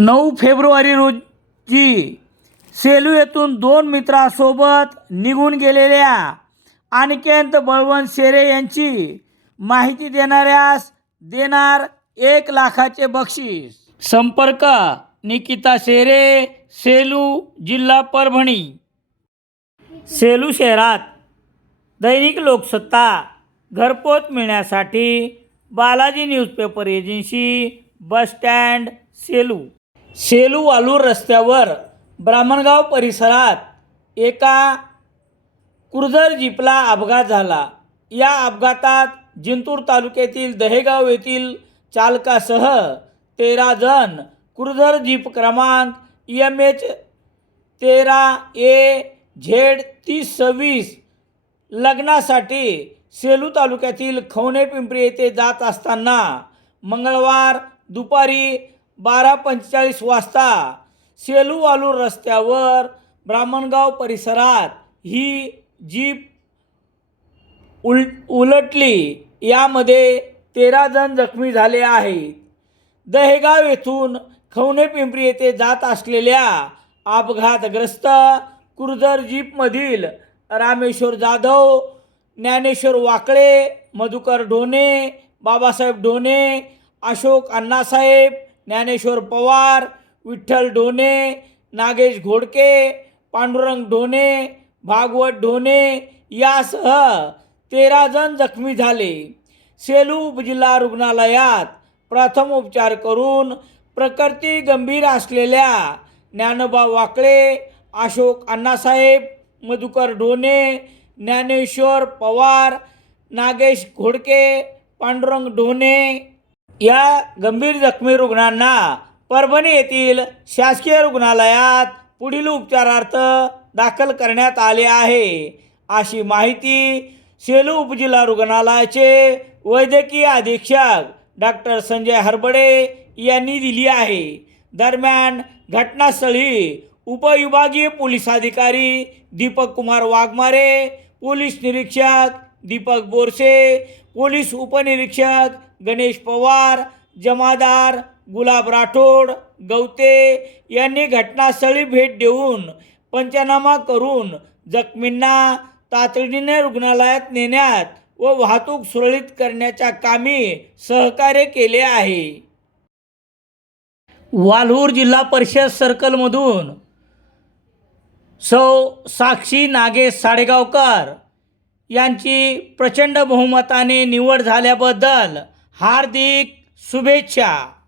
नऊ फेब्रुवारी रोजी सेलू येथून दोन मित्रासोबत निघून गेलेल्या अनिकेत बळवंत शेरे यांची माहिती देणाऱ्यास देणार एक लाखाचे बक्षीस. संपर्क निकिता शेरे सेलू जिल्हा परभणी. सेलू शहरात दैनिक लोकसत्ता घरपोच मिळण्यासाठी Balaji newspaper agency bus stand Selu. Selu Walur रस्त्यावर ब्राह्मणगाव परिसरात एका क्रुझर जीपला अपघात झाला. या अपघातात जिंतूर तालुक्यातील दहेगाव येथील चालकासह तेरा जण क्रुझर जीप क्रमांक एम एच तेरा ए झेड तीस सव्वीस लग्नासाठी सेलू तालुक्यातील खवणे पिंपरी येथे जात असताना मंगळवार दुपारी बारा पंचेचाळीस वाजता सेलू वालूर रस्त्यावर ब्राह्मणगाव परिसरात ही जीप उल उलटली. यामध्ये तेरा जण जखमी झाले आहेत. दहेगाव येथून खवणे पिंपरी येथे जात असलेल्या अपघातग्रस्त क्रुझर जीपमधील रामेश्वर जाधव ज्ञानेश्वर वाकळे मधुकर ढोणे बाबासाहेब ढोणे अशोक अण्णासाहेब ज्ञानेश्वर पवार विठ्ठल ढोणे नागेश घोडके पांडुरंग ढोणे भागवत ढोणे यासह तेरा जण जखमी झाले. सेलू उपजिल्हा रुग्णालयात प्रथम उपचार करून प्रकृती गंभीर असलेल्या ज्ञानोबा वाकळे अशोक अण्णासाहेब मधुकर ढोणे ज्ञानेश्वर पवार नागेश घोडके पांडुरंग ढोणे या गंभीर जखमी रुग्णांना परभणी येथील शासकीय रुग्णालयात पुढील उपचारार्थ दाखल करण्यात आले आहे. अशी माहिती सेलू उपजिल्हा रुग्णालयाचे वैद्यकीय अधीक्षक डॉक्टर संजय हरबडे यांनी दिली आहे. दरम्यान घटनास्थळी उपविभागीय पोलीस अधिकारी दीपक कुमार वाघमारे पोलीस निरीक्षक दीपक बोरसे पोलीस उपनिरीक्षक गणेश पवार जमादार गुलाब राठोड गवते यांनी घटनास्थळी भेट देऊन पंचनामा करून जखमींना तातडीने रुग्णालयात नेण्यात व वाहतूक सुरळीत करण्याच्या कामी सहकार्य केले आहे. वालूर जिल्हा परिषद सर्कलमधून सौ साक्षी नागेश साडेगावकर यांची प्रचंड बहुमताने निवड झाल्याबद्दल हार्दिक शुभेच्छा.